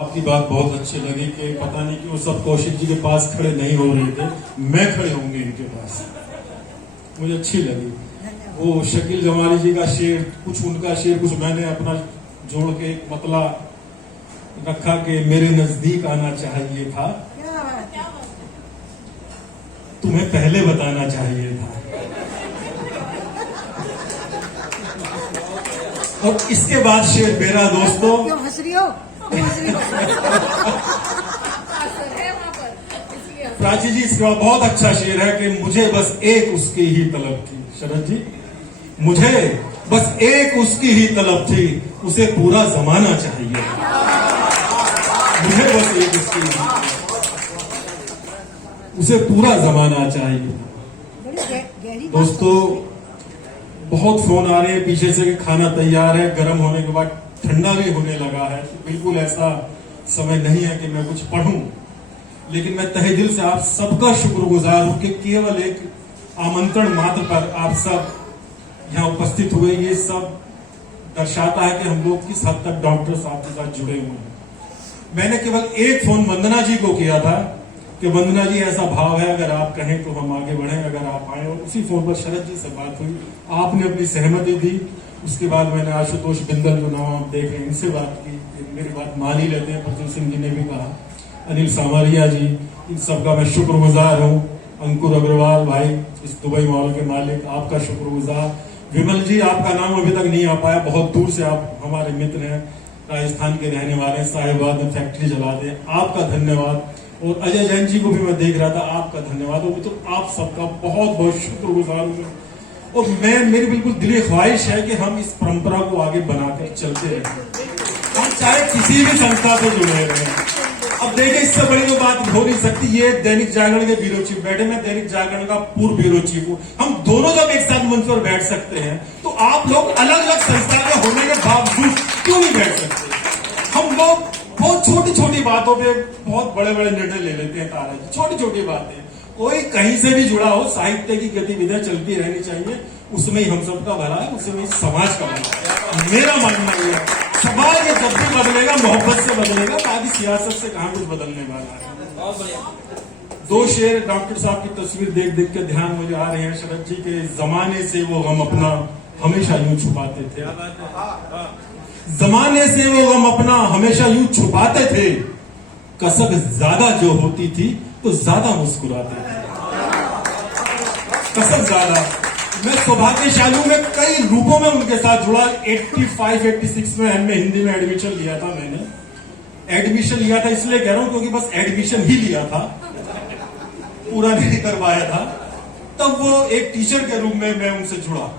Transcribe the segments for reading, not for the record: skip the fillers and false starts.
आपकी बात बहुत अच्छी लगी कि पता नहीं कि वो सब कौशिक जी के पास खड़े नहीं हो रहे थे, मैं खड़े होंगे इनके पास, मुझे अच्छी लगी। वो शकील जमाली जी का शेर, कुछ उनका शेर, कुछ मैंने अपना जोड़ के एक मतला रखा कि मेरे नजदीक आना चाहिए था, तुम्हें पहले बताना चाहिए था। और इसके बाद शेर मेरा दोस्तों, क्यों हंस रही हो? प्राची जी इसका बहुत अच्छा शेर है कि मुझे बस एक उसकी ही तलब थी। शरद जी, मुझे बस एक उसकी ही तलब थी, उसे पूरा जमाना चाहिए। मुझे बस एक उसकी ही, उसे पूरा जमाना चाहिए। दोस्तों बहुत फोन आ रहे हैं पीछे से कि खाना तैयार है, गर्म होने के बाद ठंडा भी होने लगा है। बिल्कुल ऐसा समय नहीं है कि मैं कुछ पढ़ूं, लेकिन मैं तहे दिल से आप सबका शुक्रगुजार हूं कि केवल एक आमंत्रण मात्र पर आप सब यहाँ उपस्थित हुए। ये सब दर्शाता है कि हम लोग किस हद तक डॉक्टर साहब के साथ जुड़े हुए हैं। मैंने केवल एक फोन वंदना जी को किया था कि वंदना जी ऐसा भाव है, अगर आप कहें तो हम आगे बढ़ें, अगर आप आए। और उसी फोन पर शरद जी से बात हुई, आपने अपनी सहमति दी। उसके बाद मैंने आशुतोष बिंदल, जो नाम आप देख रहे हैं, इनसे बात की, मेरी बात मान ही लेते हैं। प्रज्वल सिंह जी ने भी कहा, अनिल सामरिया जी, इन सबका मैं शुक्रगुजार हूँ। अंकुर अग्रवाल भाई, इस दुबई मॉल के मालिक, आपका शुक्रगुजार। विमल जी, आपका नाम अभी तक नहीं आ पाया, बहुत दूर से आप हमारे मित्र हैं, राजस्थान के रहने वाले, साहिबाद में फैक्ट्री चलाते हैं, आपका धन्यवाद। और अजय जैन जी को भी मैं देख रहा था, आपका धन्यवाद। और तो आप सबका बहुत बहुत शुक्रगुजार हूँ। और मेरी बिल्कुल दिली ख्वाहिश है कि हम इस परंपरा को आगे बनाकर चलते रहें, हम चाहे किसी भी संस्था से जुड़े रहें। अब देखिए, इससे बड़ी तो बात हो नहीं सकती। ये दैनिक जागरण के ब्यूरो चीफ बैठे, मैं दैनिक जागरण का पूर्व ब्यूरो चीफ हूँ। हम दोनों जब एक साथ मंच पर बैठ सकते हैं, तो आप लोग अलग अलग संस्था के होने के बावजूद क्यों नहीं बैठ सकते? हम लोग बहुत छोटी छोटी बातों पे बहुत बड़े बड़े निर्णय ले लेते हैं। तारा जी, छोटी छोटी बातें, कोई कहीं से भी जुड़ा हो, साहित्य की गतिविधियां चलती रहनी चाहिए, उसमें ही हम सबका भला है, उसमें ही समाज का भला है। मेरा मानना यह है, समाज ये जब भी बदलेगा मोहब्बत से बदलेगा, ताकि सियासत से कहां कुछ बदलने वाला है। दो शेर डॉक्टर साहब की तस्वीर देख देख के ध्यान मुझे आ रहे हैं। शरद जी के जमाने से वो गम अपना हमेशा यूं छुपाते थे, जमाने से वो गम अपना हमेशा यूं छुपाते थे, कसक ज्यादा जो होती थी तो ज्यादा मुस्कुराते थे, कसक ज्यादा। मैं सौभाग्यशाली हूं, मैं कई रूपों में उनके साथ जुड़ा। 85-86 में एमए हिंदी में एडमिशन लिया था मैंने। एडमिशन लिया था इसलिए कह रहा हूं क्योंकि बस एडमिशन ही लिया था, पूरा नहीं करवाया था। तब वो एक टीचर के रूप में मैं उनसे जुड़ा।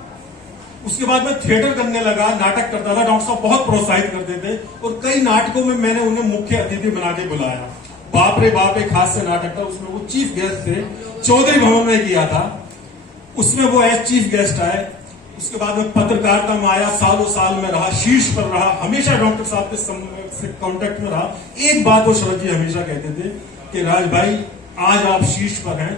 उसके बाद मैं थिएटर करने लगा, नाटक करता था। डॉक्टर साहब बहुत प्रोत्साहित करते थे और कई नाटकों में मैंने उन्हें मुख्य अतिथि बना के बुलाया। बाप रे बाप एक हास्य नाटक था, उसमें वो चीफ गेस्ट थे, चौधरी भवन में किया था, उसमें वो एज चीफ गेस्ट आए। उसके बाद में पत्रकारिता में आया, सालों साल में रहा, शीर्ष पर रहा, हमेशा डॉक्टर साहब के कांटेक्ट में रहा। एक बात वो शरद जी हमेशा कहते थे कि राज भाई, आज आप शीर्ष पर हैं,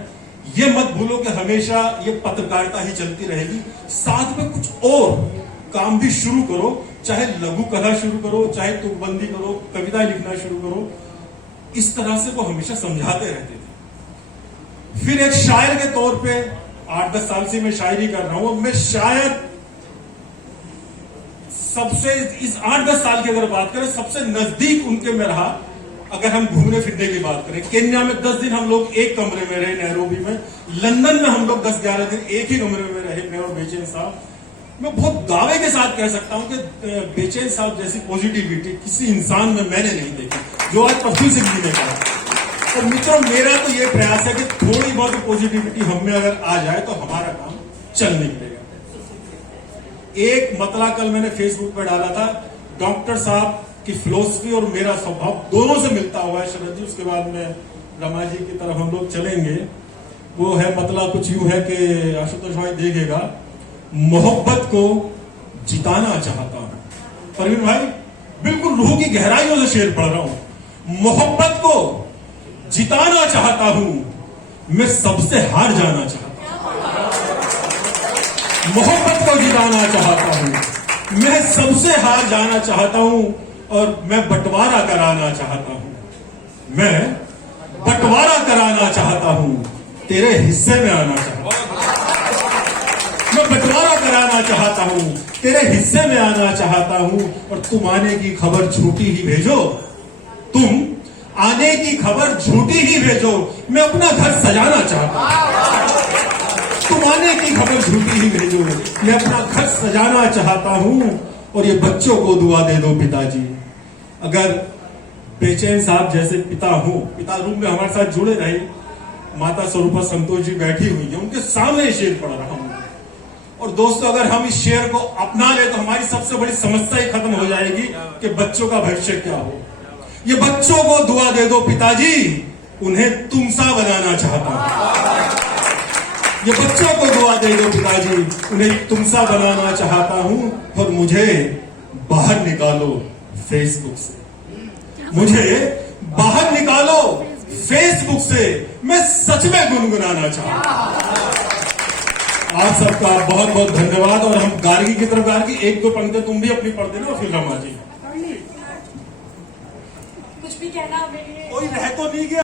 ये मत भूलो कि हमेशा ये पत्रकारिता ही चलती रहेगी, साथ में कुछ और काम भी शुरू करो, चाहे लघु कथा शुरू करो, चाहे तुकबंदी करो, कविता लिखना शुरू करो। इस तरह से वो हमेशा समझाते रहते थे। फिर एक शायर के तौर पे 8-10 साल से मैं शायरी कर रहा हूं। मैं शायद सबसे, इस 8-10 साल की अगर बात करें, सबसे नजदीक उनके में रहा। अगर हम घूमने फिरने की बात करें, केन्या में 10 दिन हम लोग एक कमरे में रहे, नैरोबी में। लंदन में हम लोग 10-11 दिन एक ही कमरे में रहे, मैं और बेचैन साहब। मैं बहुत दावे के साथ कह सकता हूं कि बेचैन साहब जैसी पॉजिटिविटी किसी इंसान में मैंने नहीं देखी, जो आज प्रफुल्ल सिंह जी ने कहा। और मित्रों, मेरा तो ये प्रयास है कि थोड़ी बहुत पॉजिटिविटी हम में अगर आ जाए तो हमारा काम चल निकलेगा। एक मतला कल मैंने फेसबुक पर डाला था, डॉक्टर साहब की फिलोसफी और मेरा स्वभाव दोनों से मिलता हुआ है शरद जी। उसके बाद में रमा जी की तरफ हम लोग चलेंगे। वो है मतलब कुछ यूं है कि आशुतोष भाई देखेगा, मोहब्बत को जिताना चाहता हूं। परवीन भाई, बिल्कुल रूह की गहराइयों से शेर पढ़ रहा हूं। मोहब्बत को जिताना चाहता हूं, मैं सबसे हार जाना चाहता हूं। मोहब्बत को जिताना चाहता हूं, मैं सबसे हार जाना चाहता हूं। और मैं बंटवारा कराना चाहता हूं, मैं बंटवारा कराना चाहता हूं, तेरे हिस्से में आना चाहता हूं, मैं बंटवारा कराना चाहता हूं, तेरे हिस्से में आना चाहता हूं, और तुम आने की खबर झूठी ही भेजो, तुम आने की खबर झूठी ही भेजो, मैं अपना घर सजाना चाहता हूं, तुम आने की खबर झूठी ही भेजो, मैं अपना घर सजाना चाहता हूं, और ये बच्चों को दुआ दे दो पिताजी। अगर बेचैन साहब जैसे पिता हो, पिता रूम में हमारे साथ जुड़े रहे, माता स्वरूपा संतोष जी बैठी हुई है, उनके सामने शेर पढ़ रहा हूं। और दोस्तों, अगर हम इस शेर को अपना ले तो हमारी सबसे बड़ी समस्या ही खत्म हो जाएगी कि बच्चों का भविष्य क्या हो। ये बच्चों को दुआ दे दो पिताजी, उन्हें तुम सा बनाना चाहता हूं, ये बच्चों को दुआ दे दो पिताजी, उन्हें तुम सा बनाना चाहता हूं, और मुझे बाहर निकालो फेसबुक से, मुझे बाहर निकालो फेसबुक से, मैं सच में गुनगुनाना चाहता हूं। आप सबका बहुत बहुत धन्यवाद। और हम गार्गी की तरफ, गार्गी एक दो पंक्ति तुम भी अपनी पढ़ देना, फिर रमा जी कुछ भी कहना मेरे लिए कोई रह तो नहीं गया।